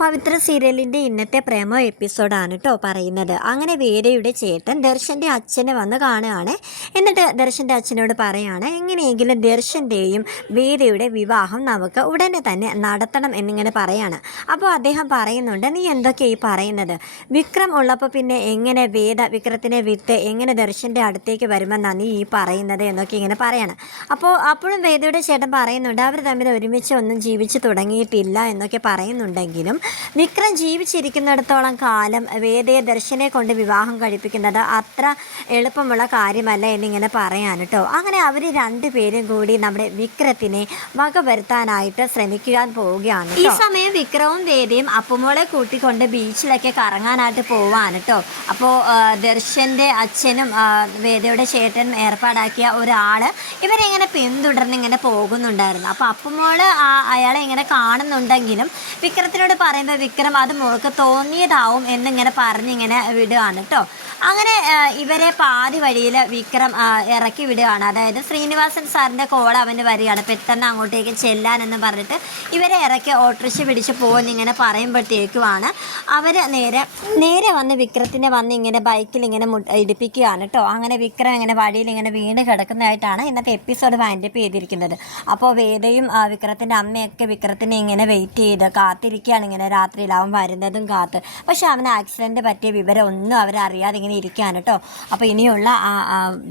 പവിത്ര സീരിയലിന്റെ ഇന്നത്തെ പ്രേമോ എപ്പിസോഡാണ് കേട്ടോ പറയുന്നത്. അങ്ങനെ വേരയുടെ ചേട്ടൻ ദർശന്റെ അച്ഛനെ വന്ന് കാണുകയാണ്. എന്നിട്ട് ദർശന്റെ അച്ഛനോട് പറയാണ് എങ്ങനെയെങ്കിലും ദർശന്റെയും വേരയുടെ വിവാഹം നമുക്ക് ഉടനെ തന്നെ നടത്തണം എന്നിങ്ങനെ പറയാണ്. അപ്പോൾ അദ്ദേഹം പറയുന്നുണ്ട് നീ എന്തൊക്കെയാ ഈ പറയുന്നത്? വിക്രം ഉള്ളപ്പോൾ പിന്നെ എങ്ങനെ വേദ വിക്രത്തിനെ വിത്ത് എങ്ങനെ ദർശന്റെ അടുത്തേക്ക് വരുമെന്നാണ് നീ ഈ പറയുന്നത് എന്നൊക്കെ ഇങ്ങനെ പറയാണ്. അപ്പോൾ അപ്പോഴും വേദയുടെ ചേട്ടൻ പറയുന്നുണ്ട് അവർ തമ്മിൽ ഒരുമിച്ച് ഒന്നും ജീവിച്ച് തുടങ്ങിയിട്ടില്ല എന്നൊക്കെ പറയുന്നുണ്ടെങ്കിലും വിക്രം ജീവിച്ചിരിക്കുന്നിടത്തോളം കാലം വേദയെ ദർശനെ കൊണ്ട് വിവാഹം കഴിപ്പിക്കുന്നത് അത്ര എളുപ്പമുള്ള കാര്യമല്ല എന്നിങ്ങനെ പറയാൻ കേട്ടോ. അങ്ങനെ അവർ രണ്ടുപേരും കൂടി നമ്മുടെ വിക്രത്തിനെ വകവരുത്താനായിട്ട് ശ്രമിക്കാൻ പോവുകയാണ് ഈ സമയം വിക്രവും വേദയും അപ്പുമോളെ കൂട്ടിക്കൊണ്ട് ബീച്ചിലൊക്കെ കറങ്ങാനായിട്ട് പോവാൻ കേട്ടോ. അപ്പോൾ ദർശന്റെ അച്ഛനും വേദയുടെ ചേട്ടനും ഏർപ്പാടാക്കിയ ഒരാൾ ഇവരെങ്ങനെ പിന്തുടർന്ന് ഇങ്ങനെ പോകുന്നുണ്ടായിരുന്നു. അപ്പോൾ അപ്പുമോൾ അയാളെ ഇങ്ങനെ കാണുന്നുണ്ടെങ്കിലും വിക്രത്തിനോട് പറയുമ്പോൾ വിക്രം അത് മുഴുക്ക തോന്നിയതാവും എന്നിങ്ങനെ പറഞ്ഞിങ്ങനെ വിടുകയാണ് കേട്ടോ അങ്ങനെ ഇവരെ പാതി വഴിയിൽ വിക്രം ഇറക്കി വിടുകയാണ്. അതായത് ശ്രീനിവാസൻ സാറിന്റെ കോൾ അവന് വരികയാണ്. പെട്ടെന്ന് അങ്ങോട്ടേക്ക് ചെല്ലാനെന്ന് പറഞ്ഞിട്ട് ഇവരെ ഇറക്കി ഓട്ടോറിക്ഷ പിടിച്ച് പോകുന്നിങ്ങനെ പറയുമ്പോഴത്തേക്കുമാണ് അവർ നേരെ നേരെ വന്ന് വിക്രത്തിനെ വന്ന് ഇങ്ങനെ ബൈക്കിൽ ഇങ്ങനെ ഇടിപ്പിക്കുകയാണ് കേട്ടോ അങ്ങനെ വിക്രം ഇങ്ങനെ വഴിയിൽ ഇങ്ങനെ വീണ് കിടക്കുന്നതായിട്ടാണ് ഇന്നത്തെ എപ്പിസോഡ് വൈൻഡപ്പ് ചെയ്തിരിക്കുന്നത്. അപ്പോൾ വേദയും വിക്രത്തിന്റെ അമ്മയൊക്കെ വിക്രത്തിനെ ഇങ്ങനെ വെയിറ്റ് ചെയ്ത് കാത്തിരിക്കുകയാണ് ഇങ്ങനെ രാത്രിയിൽ അവൻ വരുന്നതും കാത്ത്. പക്ഷെ അവന് ആക്സിഡന്റ് പറ്റിയ വിവരം ഒന്നും അവരറിയാതെ ഇങ്ങനെ ഇരിക്കുകയാണ് കേട്ടോ അപ്പോൾ ഇനിയുള്ള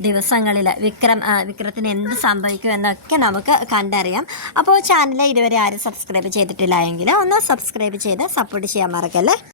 ദിവസങ്ങളിൽ വിക്രം വിക്രത്തിന് എന്ത് സംഭവിക്കും എന്നൊക്കെ നമുക്ക് കണ്ടറിയാം. അപ്പോൾ ചാനൽ ഇതുവരെ ആരും സബ്സ്ക്രൈബ് ചെയ്തിട്ടില്ല എങ്കിൽ ഒന്ന് സബ്സ്ക്രൈബ് ചെയ്ത് സപ്പോർട്ട് ചെയ്യാൻ മറക്കല്ലേ?